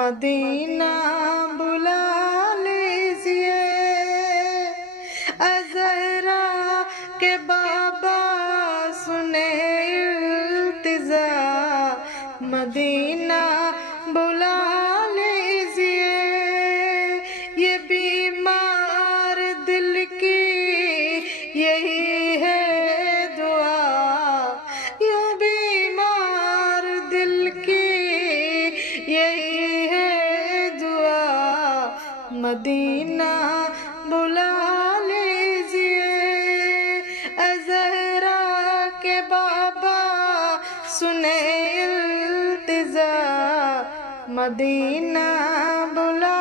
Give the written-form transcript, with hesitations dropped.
Medina बुला लीजिए। अज़हरा के बाबा सुने इल्तिजा, मदीना बुला लीजिए। ये बीमार दिल की यही है दुआ, ये बीमार दिल की यही है दुआ, मदीना बुला लीजिए। अज़हरा के बाबा सुने इल्तिजा, मदीना बुला